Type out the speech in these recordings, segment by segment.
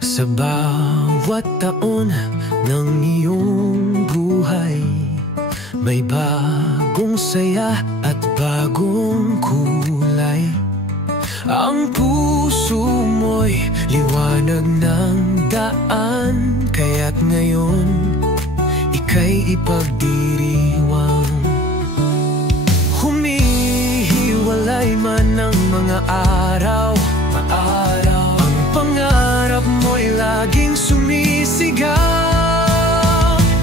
Sa bawat taon ng iyong buhay, may bagong saya at bagong kulay. Ang puso mo'y liwanag ng daan, kaya't ngayon ika'y ipagdiriwang. Humihiwalay man ang mga araw, ang pangarap mo'y laging sumisigaw.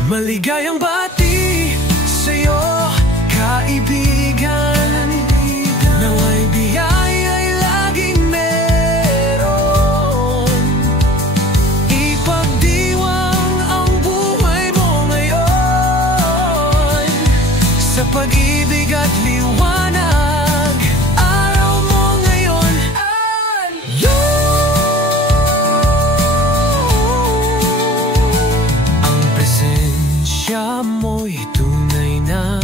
Maligayang bati sa'yo, kaibigan, nawa'y biyaya'y laging meron. Ipagdiwang ang buhay mo ngayon sa pag-ibig at liwanag. Araw mo ngayon ang presensya mo'y tunay na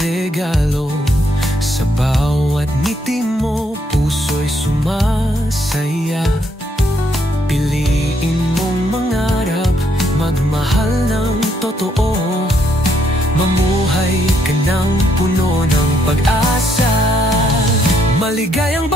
regalo. Sa bawat ngiti mo, puso'y sumasaya. Piliin mong mangarap, magmahal ng totoo, mamuhay ka ng puno ng pag-asa. Maligayang